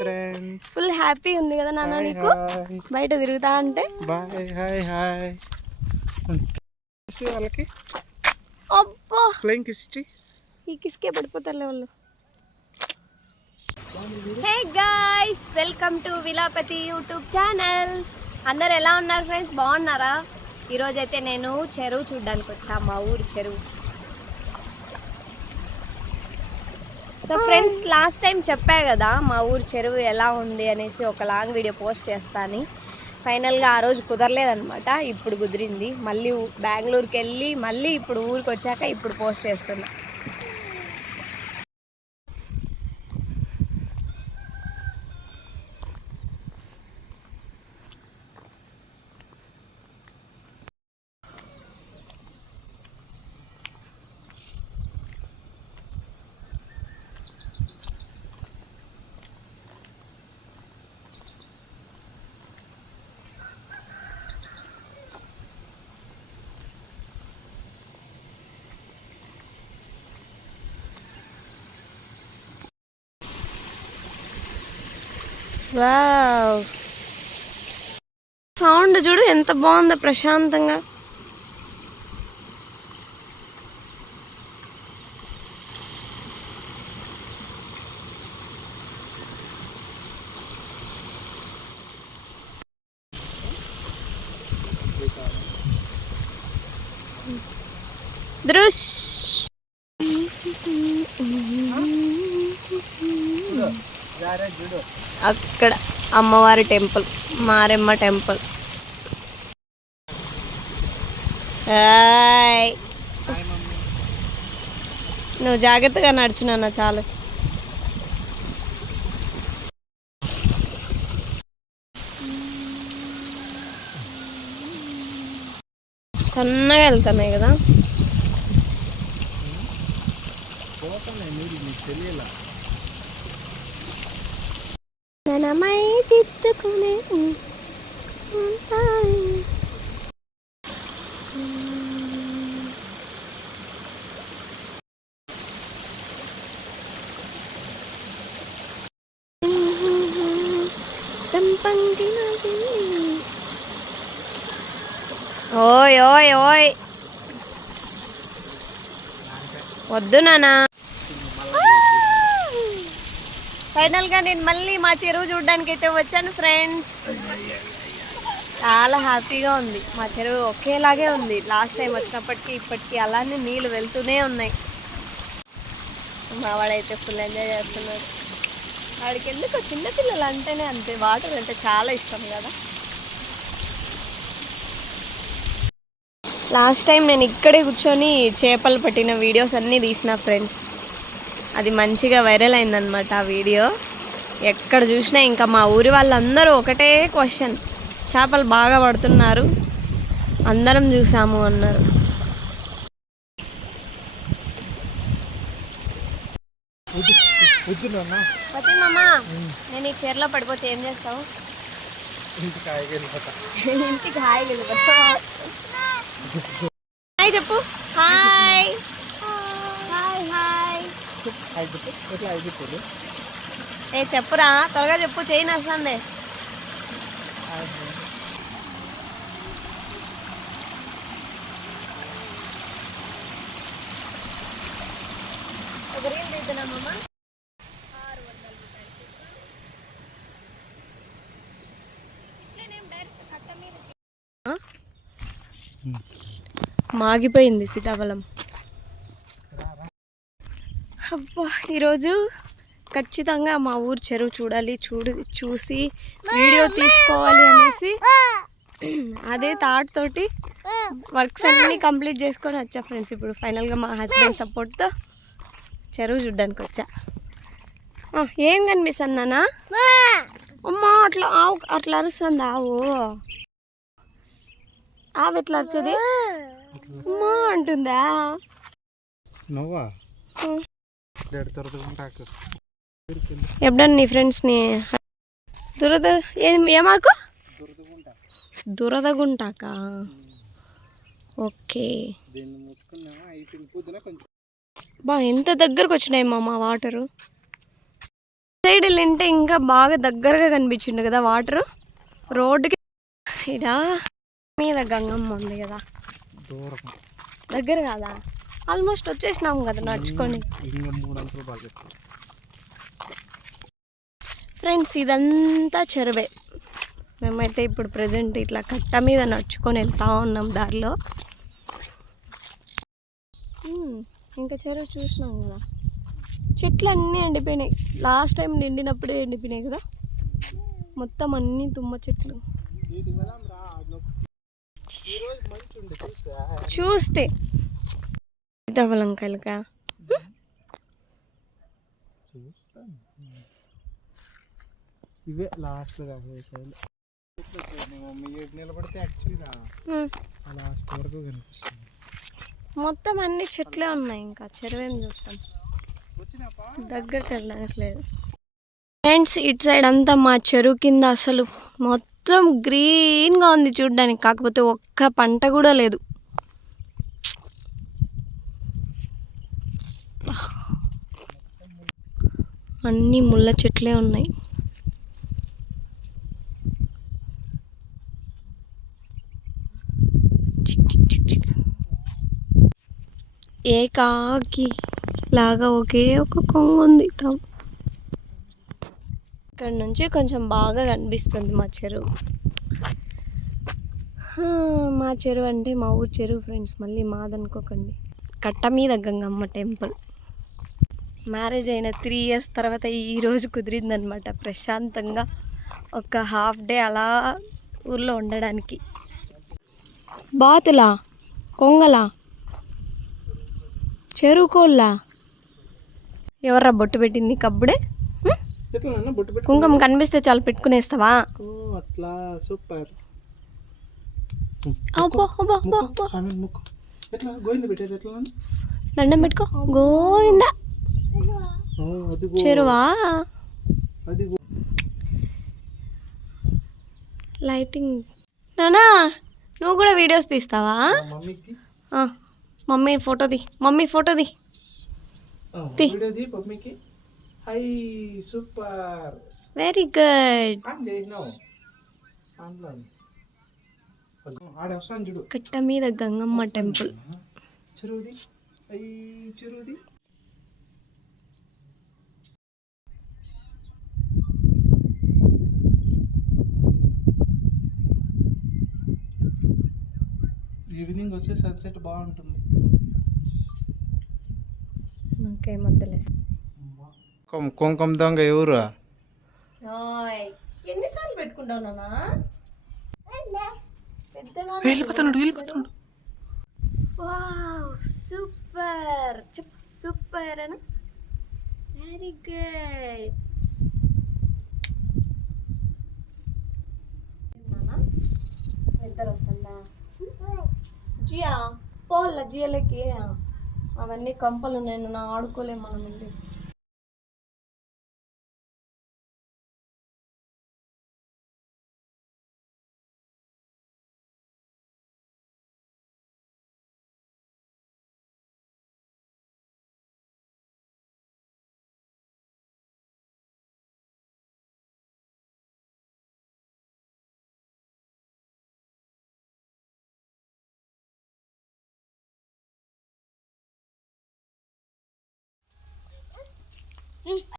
Friends. Full happy ఉంది కదా నాన్న నీకు బయట తిరుగుతా అంటే. బాయ్ హాయ్ హాయ్ వాళ్ళకి అబ్బా ఫ్లయింగ్ కిస్ ఇచ్చి ఈ కిస్కే పడిపోతారులే వాళ్ళు. హే గాయ్స్, వెల్కమ్ టు విలాపతి యూట్యూబ్ ఛానల్. అందరు ఎలా ఉన్నారు ఫ్రెండ్స్, బాగున్నారా? ఈరోజైతే నేను చెరువు చూడ్డానికి వచ్చా, మా ఊరు చెరువు. సో ఫ్రెండ్స్, లాస్ట్ టైం చెప్పా కదా మా ఊరు చెరువు ఎలా ఉంది అనేసి ఒక లాంగ్ వీడియో పోస్ట్ చేస్తాను. ఫైనల్గా ఆ రోజు కుదరలేదనమాట, ఇప్పుడు కుదిరింది. మళ్ళీ బెంగళూరుకి వెళ్ళి మళ్ళీ ఇప్పుడు ఊరికి వచ్చాక ఇప్పుడు పోస్ట్ చేస్తున్నా. వావ్, సౌండ్ చూడు ఎంత బాగుందో, ప్రశాంతంగా. దృష్ అక్కడ అమ్మవారి టెంపుల్, మారెమ్మ టెంపుల్. నువ్వు జాగ్రత్తగా నడుచున్నా చాలు. సన్నగా వెళ్తున్నాయి కదా. మనమై తిట్టుకునే సంపంగి. ఓయ్ ఓయ్ ఓయ్, వద్దు నానా. ఫైనల్గా నేను మళ్ళీ మా చెరువు చూడడానికి అయితే వచ్చాను ఫ్రెండ్స్. చాలా హ్యాపీగా ఉంది. మా చెరువు ఒకేలాగే ఉంది, లాస్ట్ టైం వచ్చినప్పటికీ ఇప్పటికీ అలానే నీళ్ళు వెళ్తూనే ఉన్నాయి. మా వాడైతే ఫుల్ ఎంజాయ్ చేస్తున్నాడు. వాడికి ఎందుకో చిన్నపిల్లలు అంటేనే అంతే, వాటర్ అంటే చాలా ఇష్టం కదా. లాస్ట్ టైం నేను ఇక్కడే కూర్చొని చేపలు పట్టిన వీడియోస్ అన్నీ తీసిన ఫ్రెండ్స్. అది మంచిగా వైరల్ అయిందనమాట ఆ వీడియో. ఎక్కడ చూసినా ఇంకా మా ఊరి వాళ్ళందరూ ఒకటే క్వశ్చన్, చేపలు బాగా పడుతున్నారు, అందరం చూసాము అన్నారు. నేను ఈ చీరలో పడిపోతే ఏం చేస్తావు? ఇంటికి హాయ్ హాయ్ చెప్పు. Hi hi hi. ఏ చెప్పురా, త్వరగా చెప్పు, చేయి నస్తుంది. ఒక రీల్ తీద్దామమ్మా. మాగిపోయింది సీతాఫలం. అబ్బా, ఈరోజు ఖచ్చితంగా మా ఊరు చెరువు చూడాలి, చూసి వీడియో తీసుకోవాలి అనేసి అదే థాట్ తోటి వర్క్స్ అన్నీ కంప్లీట్ చేసుకొని వచ్చా ఫ్రెండ్స్. ఇప్పుడు ఫైనల్గా మా హస్బెండ్ సపోర్ట్తో చెరువు చూడ్డానికి వచ్చా. ఏం కనిపిస్తుంది నాన్న? అమ్మా, అట్లా ఆవు అట్లా అరుస్తుంది. ఆవు ఎట్లా అరుచుది? అమ్మా అంటుందా? ఎప్పుడన్నా నీ ఫ్రెండ్స్ని ఏమాకు దురదగుంటాక? ఓకే బా, ఎంత దగ్గరకు వచ్చినాయి మా వాటరు. సైడ్ వెళ్ళింటే ఇంకా బాగా దగ్గరగా కనిపించిండు కదా వాటర్. రోడ్డుకి ఇదా మీద గంగమ్మ ఉంది కదా, దగ్గర కాదా? ఆల్మోస్ట్ వచ్చేసినాం కదా నడుచుకొని. ఫ్రెండ్స్ ఇదంతా చెరువే. మేమైతే ఇప్పుడు ప్రజెంట్ ఇట్లా కట్ట మీద నడుచుకొని వెళ్తా ఉన్నాం దారిలో. ఇంకా చెరువు చూసినాం కదా, చెట్లు అన్నీ ఎండిపోయినాయి. లాస్ట్ టైం నిండినప్పుడే ఎండిపోయినాయి కదా మొత్తం అన్నీ తుమ్మ చెట్లు. చూస్తే ధవలంకాయలకా ఇవే లాస్ట్ నిలబడితే యాక్చువల్గా లాస్ట్ వరకు కనిపిస్తుంది. మొత్తం అన్ని చెట్లే ఉన్నాయి. ఇంకా చెరువేం చూస్తాం, దగ్గరికి వెళ్ళడానికి లేదు. ఫ్రెండ్స్ ఇటు సైడ్ అంతా మా చెరువు కింద అసలు మొత్తం గ్రీన్గా ఉంది చూడ్డానికి. కాకపోతే ఒక్క పంట కూడా లేదు. అన్నీ ముళ్ళ చెట్లే ఉన్నాయి. ఏకాకి లాగా ఒకే ఒక కొంగు ఉంది. ఇక్కడ నుంచి కొంచెం బాగా కనిపిస్తుంది మా చెరువు. మా చెరువు అంటే మా ఊరు చెరువు ఫ్రెండ్స్, మళ్ళీ మాదనుకోకండి. కట్ట మీద గంగమ్మ టెంపుల్. మ్యారేజ్ అయిన 3 years తర్వాత ఈరోజు కుదిరిందనమాట ప్రశాంతంగా ఒక హాఫ్ డే అలా ఊర్లో ఉండడానికి. బాతులా, కొంగలా, చెరువు కోళ్ళ? ఎవర్రా బొట్టు పెట్టింది కబ్బుడే? కుంకుమ కనిపిస్తే చాలు పెట్టుకునేస్తావా? అట్లా సూపర్. దండం పెట్టుకో గోవింద. చెరువా? లైటింగ్. నానా నువ్వు కూడా వీడియోస్ తీస్తావా? మమ్మీ ఫోటో ది, మమ్మీ ఫోటో ది. Very good. కట్ట మీద గంగమ్మ టెంపుల్. ఈవినింగ్ వస్తే సన్సెట్ బాగుంటుంది. నాకేమొద్దులేదు. కుంకుమ దొంగ ఎవరు? ఎన్నిసార్లు పెట్టుకుంటావు నాన్న? వెళ్ళిపోతున్నాడు. Wow super. సూపర్ అను. Very good. నిద్ర వస్తుందా? జియా పోల్ల జియలకి అవన్నీ కంపలు ఉన్నాయి, నా ఆడుకోలేము మనం.